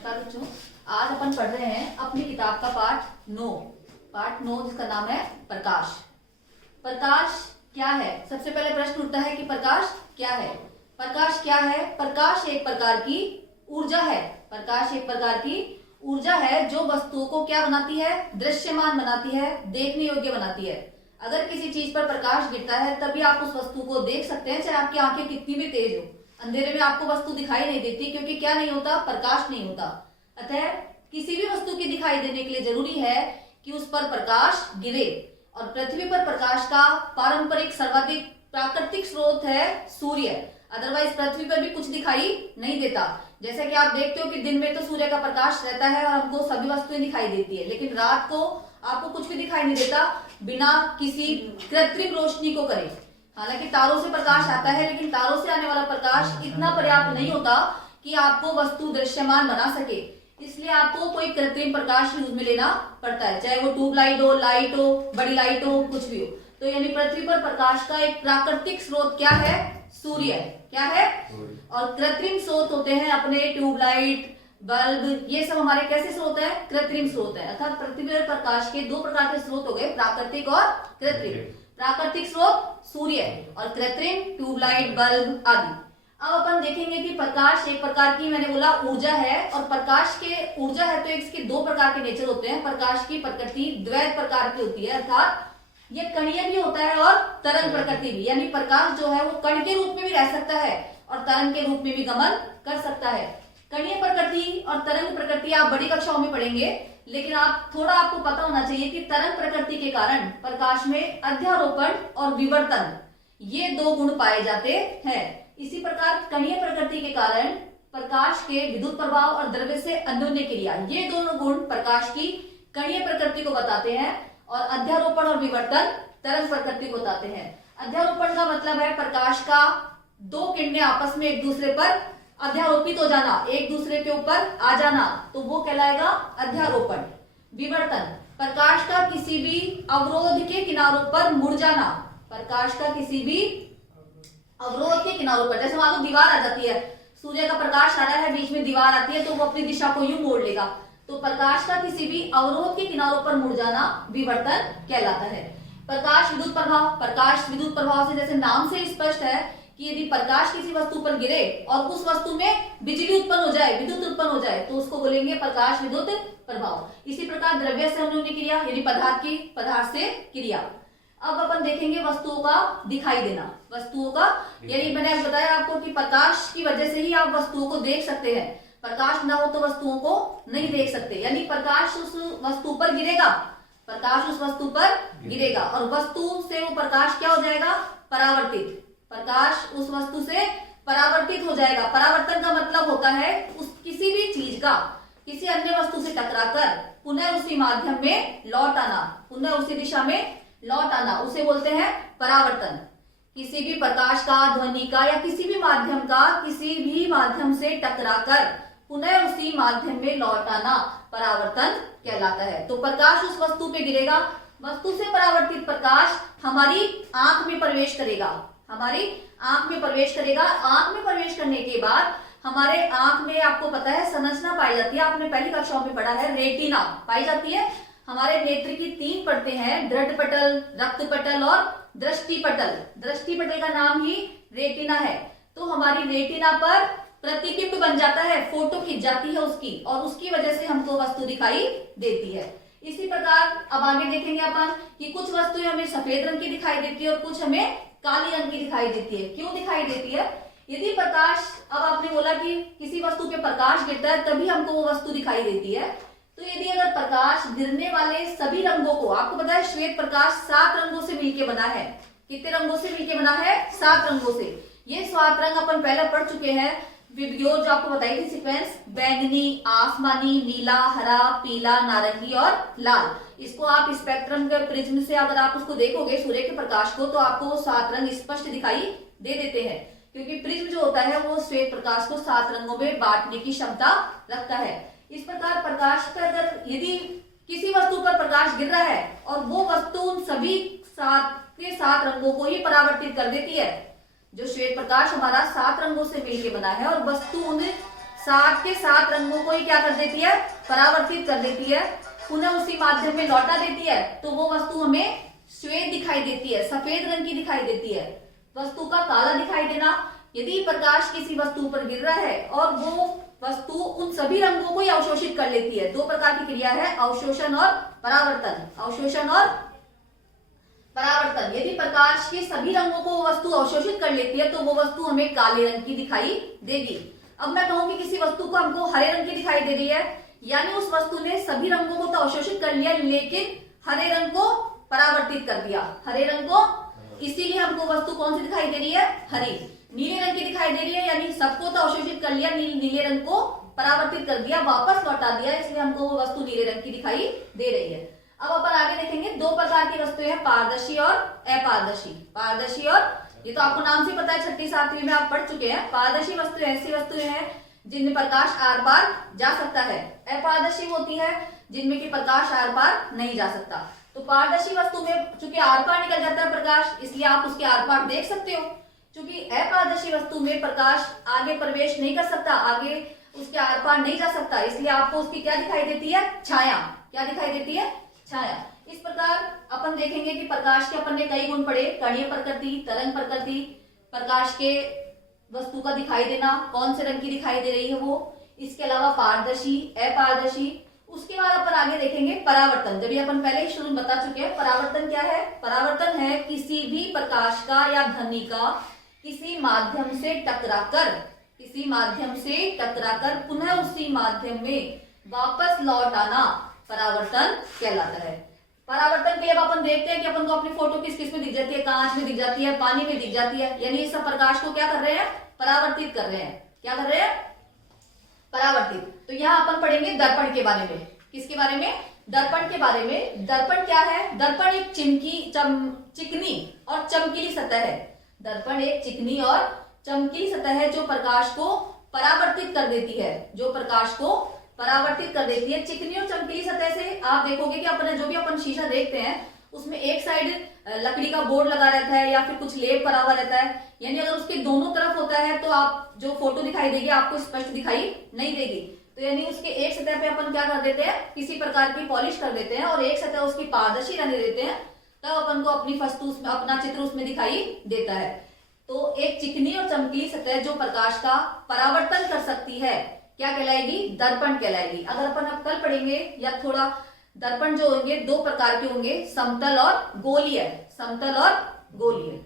नमस्कार बच्चों, आज अपन पढ़ रहे हैं अपनी किताब का पाठ 9 जिसका नाम है प्रकाश। प्रकाश क्या है? सबसे पहले प्रश्न उठता है कि प्रकाश क्या है। प्रकाश क्या है? प्रकाश एक प्रकार की ऊर्जा है। प्रकाश एक प्रकार की ऊर्जा है जो वस्तुओं को क्या बनाती है? दृश्यमान बनाती है, देखने योग्य बनाती है। अगर किसी चीज पर प्रकाश गिरता है तभी आप उस वस्तु को देख सकते हैं, चाहे आपकी आंखें कितनी भी तेज हो। अंधेरे में आपको वस्तु दिखाई नहीं देती क्योंकि क्या नहीं होता? प्रकाश नहीं होता। अतः किसी भी वस्तु के दिखाई देने के लिए जरूरी है कि उस पर प्रकाश गिरे। और पृथ्वी पर प्रकाश का पारंपरिक सर्वाधिक प्राकृतिक स्रोत है सूर्य। अदरवाइज पृथ्वी पर भी कुछ दिखाई नहीं देता। जैसा कि आप देखते हो कि दिन में तो सूर्य का प्रकाश रहता है और हमको सभी वस्तुएं दिखाई देती है, लेकिन रात को आपको कुछ भी दिखाई नहीं देता बिना किसी कृत्रिम रोशनी को करे। हालांकि तारों से प्रकाश आता है, लेकिन तारों से आने वाला प्रकाश इतना पर्याप्त नहीं होता कि आपको वस्तु दृश्यमान बना सके। इसलिए आपको कोई कृत्रिम प्रकाश यूज में लेना पड़ता है, चाहे वो ट्यूबलाइट हो, लाइट हो, बड़ी लाइट हो, कुछ भी हो। तो यानी पृथ्वी पर प्रकाश का एक प्राकृतिक स्रोत क्या है? सूर्य है। क्या है? और कृत्रिम स्रोत होते हैं अपने ट्यूबलाइट, बल्ब, ये सब हमारे कैसे स्रोत है? कृत्रिम स्रोत है। अर्थात पृथ्वी पर प्रकाश के दो प्रकार के स्रोत हो गए, प्राकृतिक और कृत्रिम। प्राकृतिक स्रोत सूर्य और कृत्रिम ट्यूबलाइट, बल्ब आदि। अब अपन देखेंगे कि प्रकाश एक प्रकार की, मैंने बोला, ऊर्जा है। और प्रकाश के ऊर्जा है तो इसके दो प्रकार के नेचर होते हैं। प्रकाश की प्रकृति द्वैत प्रकार की होती है, अर्थात ये कणीय भी होता है और तरंग प्रकृति भी। यानी प्रकाश जो है वो कण के रूप में भी रह सकता है और तरंग के रूप में भी गमन कर सकता है। कणीय प्रकृति और तरंग प्रकृति आप बड़ी कक्षाओं में पढ़ेंगे, लेकिन आपको पता होना चाहिए कि तरंग प्रकृति के कारण प्रकाश में अध्यारोपण और विवर्तन ये दो गुण पाए जाते हैं। इसी प्रकार कणीय प्रकृति के कारण प्रकाश के विद्युत प्रभाव और द्रव्य से अन्योन्य क्रिया, ये दोनों गुण प्रकाश की कणीय प्रकृति को बताते हैं। और अध्यारोपण और विवर्तन तरंग प्रकृति को बताते हैं। अध्यारोपण का मतलब है प्रकाश का दो किरणें आपस में एक दूसरे पर अध्यारोपित हो जाना, एक दूसरे के ऊपर आ जाना, तो वो कहलाएगा अध्यारोपण। विवर्तन प्रकाश का किसी भी अवरोध के किनारों पर मुड़ जाना। प्रकाश का किसी भी अवरोध के किनारों पर, जैसे मान लो दीवार आ जाती है, सूर्य का प्रकाश आ रहा है, बीच में दीवार आती है तो वो अपनी दिशा को यूं मोड़ लेगा। तो प्रकाश का किसी भी अवरोध के किनारों पर मुड़ जाना विवर्तन कहलाता है। प्रकाश विद्युत प्रभाव, प्रकाश विद्युत प्रभाव से जैसे नाम से स्पष्ट है कि यदि प्रकाश किसी वस्तु पर गिरे और उस वस्तु में बिजली उत्पन्न हो जाए, विद्युत उत्पन्न हो जाए, तो उसको बोलेंगे प्रकाश विद्युत प्रभाव। इसी प्रकार द्रव्य से अन्योन्य क्रिया यानी पदार्थ से क्रिया। अब अपन देखेंगे वस्तुओं का दिखाई देना। वस्तुओं का यानी मैंने बताया आपको कि प्रकाश की वजह से ही आप वस्तुओं को देख सकते हैं। प्रकाश ना हो तो वस्तुओं को नहीं देख सकते। यानी प्रकाश उस वस्तु पर गिरेगा, प्रकाश उस वस्तु पर गिरेगा और वस्तु से वो प्रकाश क्या हो जाएगा? परावर्तित। प्रकाश उस वस्तु से परावर्तित हो जाएगा। परावर्तन का मतलब होता है उस किसी भी चीज का किसी अन्य वस्तु से टकराकर पुनः उसी माध्यम में लौट आना, पुनः उसी दिशा में लौट आना, उसे बोलते हैं परावर्तन। किसी भी प्रकाश का, ध्वनि का या किसी भी माध्यम का किसी भी माध्यम से टकराकर पुनः उसी माध्यम में लौट आना परावर्तन कहलाता है। तो प्रकाश उस वस्तु पे गिरेगा, वस्तु से परावर्तित प्रकाश हमारी आंख में प्रवेश करेगा, हमारी आंख में प्रवेश करेगा। आंख में प्रवेश करने के बाद हमारे आंख में आपको पता है संरचना पाई जाती है, आपने पहली कक्षाओं में पढ़ा है, रेटिना पाई जाती है। हमारे नेत्र की 3 परतें हैं, दृढ़ पटल, रक्त पटल और दृष्टि पटल। दृष्टि पटल का नाम ही रेटिना है। तो हमारी रेटिना पर प्रतिबिंब बन जाता है, फोटो खिंच जाती है उसकी, और उसकी वजह से हमको वस्तु दिखाई देती है। इसी प्रकार अब आगे देखेंगे अपन कि कुछ वस्तुएं हमें सफेद रंग की दिखाई देती है और कुछ हमें काली रंग की दिखाई देती है। क्यों दिखाई देती है? यदि प्रकाश, अब आपने बोला कि किसी वस्तु पे प्रकाश गिरता है तभी हमको वो वस्तु दिखाई देती है। तो यदि अगर प्रकाश गिरने वाले सभी रंगों को, आपको पता है श्वेत प्रकाश 7 रंगों से मिलकर बना है। कितने रंगों से मिलकर बना है? 7 रंगों से। ये 7 रंग अपन पहले पढ़ चुके हैं। वीडियो जो आपको बताई थी सीक्वेंस, बैंगनी, आसमानी, नीला, हरा, पीला, नारंगी और लाल। इसको आप स्पेक्ट्रम के प्रिज्म से अगर आप उसको देखोगे सूर्य के प्रकाश को, तो आपको वो 7 रंग स्पष्ट दिखाई दे देते हैं, क्योंकि प्रिज्म जो होता है वो श्वेत प्रकाश को 7 रंगों में बांटने की क्षमता रखता है। इस प्रकार प्रकाश का अगर यदि किसी वस्तु पर प्रकाश गिर रहा है और वो वस्तु उन सभी 7 के 7 रंगों को ही परावर्तित कर देती है। जो श्वेत प्रकाश हमारा 7 रंगों से मिलकर बना है और वस्तु उन साथ के साथ रंगों को ही क्या कर देती है, परावर्तित कर देती है, पुनः उसी माध्यम में लौटा देती है, तो वो वस्तु हमें श्वेत दिखाई देती है, सफेद रंग की दिखाई देती है। वस्तु का काला दिखाई देना, यदि प्रकाश किसी वस्तु पर गिर रहा है और वो वस्तु उन सभी रंगों को ही अवशोषित कर लेती है। दो प्रकार की क्रिया है, अवशोषण और परावर्तन। अवशोषण और परावर्तन, यदि प्रकाश के सभी रंगों को वो वस्तु अवशोषित कर लेती है तो वो वस्तु हमें काले रंग की दिखाई देगी। अब मैं कहूं कि किसी वस्तु को हमको हरे रंग की दिखाई दे रही है, यानी उस वस्तु ने सभी रंगों को तो अवशोषित कर लिया लेकिन हरे रंग को परावर्तित कर दिया, हरे रंग को, इसीलिए हमको वस्तु कौन सी दिखाई दे रही है, हरी। नीले रंग की दिखाई दे रही है, यानी सबको तो अवशोषित कर लिया, नीले रंग को परावर्तित कर दिया, वापस लौटा दिया, इसलिए हमको वो वस्तु नीले रंग की दिखाई दे रही है। अब अपन आगे देखेंगे, दो प्रकार की वस्तुएं हैं, पारदर्शी और अपारदर्शी। पारदर्शी और, ये तो आपको नाम से पता है, छठी सातवीं में आप पढ़ चुके हैं। पारदर्शी वस्तुएं ऐसी वस्तुएं हैं जिनमें प्रकाश आर पार जा सकता है, अपारदर्शी होती है जिनमें कि प्रकाश आर पार नहीं जा सकता। तो पारदर्शी वस्तु में चूंकि आर पार निकल जाता है प्रकाश, इसलिए आप उसके आर पार देख सकते हो। चूंकि अपारदर्शी वस्तु में प्रकाश आगे प्रवेश नहीं कर सकता, आगे उसके आर पार नहीं जा सकता, इसलिए आपको उसकी क्या दिखाई देती है, छाया। क्या दिखाई देती है, छाया। इस प्रकार अपन देखेंगे कि प्रकाश के अपन ने कई गुण पढ़े, कणीय प्रकृति, तरंग प्रकृति, प्रकाश के वस्तु का दिखाई देना, कौन से रंग की दिखाई दे रही है वो, इसके अलावा पारदर्शी, अपारदर्शी। उसके बाद अपन आगे देखेंगे परावर्तन। जब ये अपन पहले ही शुरू में बता चुके हैं, परावर्तन क्या है, परावर्तन है किसी भी प्रकाश का या ध्वनि का किसी माध्यम से टकराकर, किसी माध्यम से टकराकर पुनः उसी माध्यम में वापस लौट आना परावर्तन कहलाता है। परावर्तन के लिए अपन देखते हैं कि अपन को अपनी फोटो किस किस में दिख जाती है, कांच में दिख जाती है, पानी में दिख जाती है, यानी इस सब प्रकाश को क्या कर रहे हैं, परावर्तित कर रहे हैं। क्या कर रहे हैं, परावर्तित। तो यहाँ अपन पढ़ेंगे दर्पण के बारे में। किसके बारे में, दर्पण के बारे में। दर्पण क्या है, दर्पण एक चिकनी और चमकीली सतह है। दर्पण एक चिकनी और चमकीली सतह है जो प्रकाश को परावर्तित कर देती है, जो प्रकाश को परावर्तित कर देती है। चिकनी और चमकीली सतह से आप देखोगे कि अपने जो भी अपन शीशा देखते हैं उसमें एक साइड लकड़ी का बोर्ड लगा रहता है या फिर कुछ लेप करा हुआ रहता है, यानी अगर उसके दोनों तरफ होता है तो आप जो फोटो दिखाई देगी आपको स्पष्ट दिखाई नहीं देगी। तो यानी उसके एक सतह पे अपन क्या कर देते हैं, किसी प्रकार की पॉलिश कर देते हैं और एक सतह उसकी पारदर्शी रहने देते हैं, तब अपन को अपनी वस्तु उसमें, अपना चित्र उसमें दिखाई देता है। तो एक चिकनी और चमकीली सतह जो प्रकाश का परावर्तन कर सकती है क्या कहलाएगी, दर्पण कहलाएगी। अगर अपन अब कल पढ़ेंगे या थोड़ा, दर्पण जो होंगे दो प्रकार के होंगे, समतल और गोलीय। समतल और गोलीय।